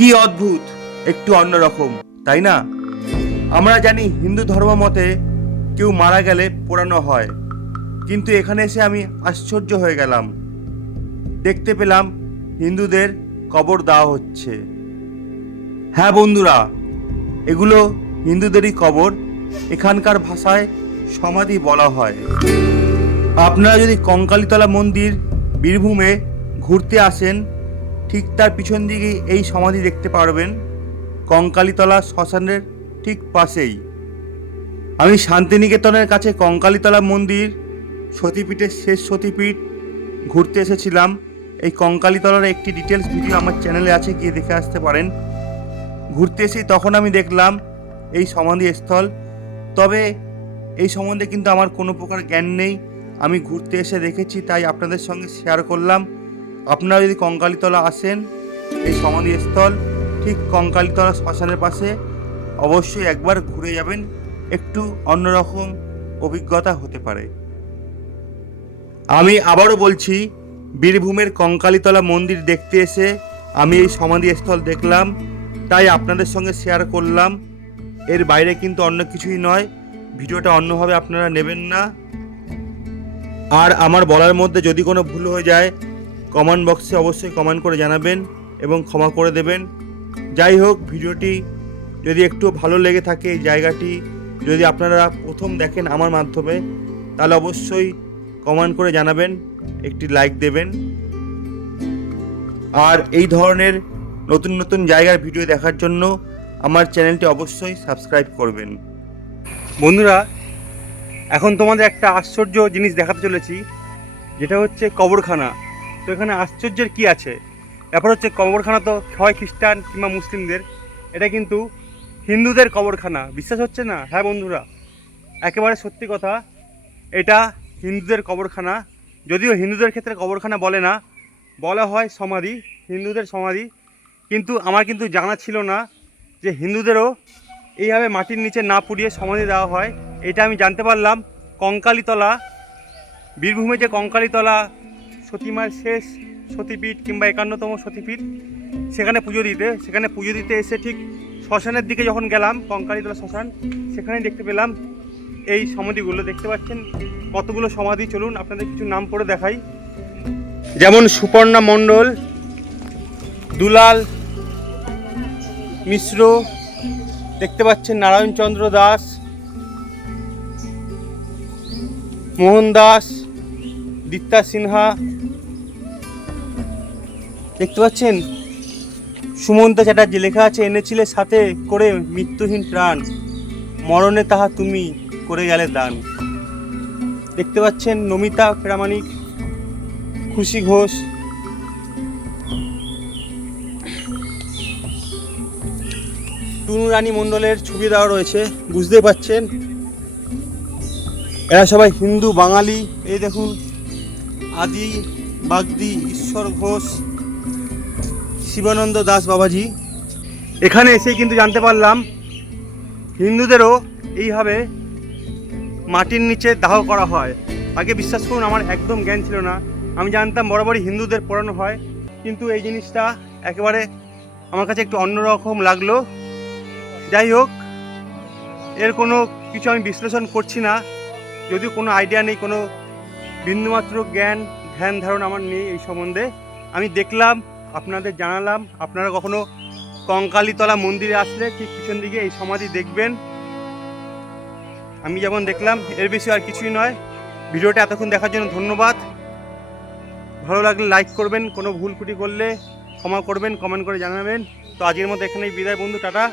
কি অদ্ভুত? একটু অন্যরকম তাই না? আমরা জানি হিন্দু ধর্ম মতে কেউ মারা গেলে পোড়ানো হয়। কিন্তু এখানে এসে আমি আশ্চর্য হয়ে গেলাম। দেখতে পেলাম হিন্দুদের কবর দেওয়া হচ্ছে। হ্যাঁ বন্ধুরা, এগুলো হিন্দুদেরই কবর। এখানকার ভাষায় সমাধি বলা হয়। আপনারা যদি কঙ্কালীতলা মন্দির বীরভূমে ঘুরতে আসেন ঠিক তার পিছন দিকেই এই সমাধি দেখতে পারবেন। কঙ্কালীতলা শ্মশানের ঠিক পাশেই। আমি শান্তিনিকেতনের কাছে কঙ্কালীতলা মন্দির, সতীপীঠের শেষ সতীপীঠ ঘুরতে এসেছিলাম। এই কঙ্কালীতলার একটি ডিটেলস ভিডিও আমার চ্যানেলে আছে, গিয়ে দেখে আসতে পারেন। ঘুরতে এসেই তখন আমি দেখলাম এই সমাধি স্থল। তবে এই সম্বন্ধে কিন্তু আমার কোনো প্রকার জ্ঞান নেই। আমি ঘুরতে এসে দেখেছি, তাই আপনাদের সঙ্গে শেয়ার করলাম। আপনারা যদি কঙ্কালীতলা আসেন, এই সমাধিস্থল, ঠিক কঙ্কালীতলা শ্মশানের পাশে, অবশ্যই একবার ঘুরে যাবেন। একটু অন্যরকম অভিজ্ঞতা হতে পারে। আমি আবারও বলছি, বীরভূমের কঙ্কালীতলা মন্দির দেখতে এসে আমি এই সমাধিস্থল দেখলাম, তাই আপনাদের সঙ্গে শেয়ার করলাম। এর বাইরে কিন্তু অন্য কিছুই নয়, ভিডিওটা অন্যভাবে আপনারা নেবেন না। আর আমার বলার মধ্যে যদি কোনো ভুল হয়ে যায় কমেন্ট বক্সে অবশ্যই কমেন্ট করে জানাবেন এবং ক্ষমা করে দেবেন। যাই হোক, ভিডিওটি যদি একটু ভালো লেগে থাকে এই জায়গাটি, যদি আপনারা প্রথম দেখেন আমার মাধ্যমে, তাহলে অবশ্যই কমেন্ট করে জানাবেন, একটি লাইক দেবেন। আর এই ধরনের নতুন নতুন জায়গার ভিডিও দেখার জন্য আমার চ্যানেলটি অবশ্যই সাবস্ক্রাইব করবেন। বন্ধুরা, এখন তোমাদের একটা আশ্চর্য জিনিস দেখাতে চলেছি, যেটা হচ্ছে কবরখানা। তো এখানে আশ্চর্যের কি আছে? ব্যাপার হচ্ছে কবরখানা তো হয় খ্রিস্টান কিংবা মুসলিমদের। এটা কিন্তু হিন্দুদের কবরখানা, বিশ্বাস হচ্ছে না? হ্যাঁ বন্ধুরা, একেবারে সত্যি কথা, এটা হিন্দুদের কবরখানা। যদিও হিন্দুদের ক্ষেত্রে কবরখানা বলে না, বলা হয় সমাধি, হিন্দুদের সমাধি। কিন্তু আমার কিন্তু জানা ছিল না যে হিন্দুদেরও এইভাবে মাটির নিচে না পুড়িয়ে সমাধি দেওয়া হয়। এটা আমি জানতে পারলাম। কঙ্কালীতলা, বীরভূমে যে কঙ্কালীতলা সতীমার শেষ সতীপীঠ কিংবা একান্নতম সতীপীঠ, সেখানে পুজো দিতে। সেখানে পুজো দিতে এসে ঠিক শ্মশানের দিকে যখন গেলাম, কঙ্কালীতলা শ্মশান সেখানে দেখতে পেলাম এই সমাধিগুলো। দেখতে পাচ্ছেন কতগুলো সমাধি। চলুন আপনাদের কিছু নাম পড়ে দেখাই। যেমন সুপর্ণা মণ্ডল, দুলাল, মিশ্র, দেখতে পাচ্ছেন নারায়ণচন্দ্র দাস, মোহন দাস, দীপ্তা সিনহা দেখতে পাচ্ছেন? সুমন্ত চ্যাটার্জি লেখা আছে, এনেছিলে সাথে করে মৃত্যুহীন প্রাণ, মরণে তাহা তুমি করে গেলে দান। দেখতে পাচ্ছেন নমিতা প্রামাণিক, খুশি ঘোষ। টুনু রানী মণ্ডলের ছবি দেওয়া রয়েছে, বুঝতেই পাচ্ছেন? এরা সবাই হিন্দু, বাঙালি। এই দেখুন, আদি, বাগদি, ঈশ্বর ঘোষ শিবানন্দ দাস বাবাজি। এখানে এসে কিন্তু জানতে পারলাম, হিন্দুদেরও এইভাবে মাটির নিচে দাহ করা হয়। আগে বিশ্বাস করুন, আমার একদম জ্ঞান ছিল না। আমি জানতাম বরাবরই হিন্দুদের পড়ানো হয়। কিন্তু এই জিনিসটা একেবারে আমার কাছে একটু অন্যরকম লাগল। যাই হোক, এর কোনো কিছু আমি বিশ্লেষণ করছি না। যদি কোনো আইডিয়া নেই, কোনো বিন্দুমাত্র জ্ঞান, ধ্যান, ধারণা আমার নেই এই সম্বন্ধে। আমি দেখলাম আপনাদের জানালাম, আপনারা কখনো কঙ্কালীতলা মন্দিরে আসলে ঠিক পিছন দিকে এই সমাধি দেখবেন? আমি যেমন দেখলাম, এর বেশি আর কিছুই নয়। ভিডিওটা এতক্ষণ দেখার জন্য ধন্যবাদ। ভালো লাগলে লাইক করবেন, কোনো ভুল করলে ক্ষমা করবেন কমেন্ট করে জানাবেন। তো আজকের মতো এখানেই বিদায় বন্ধু, টাটা।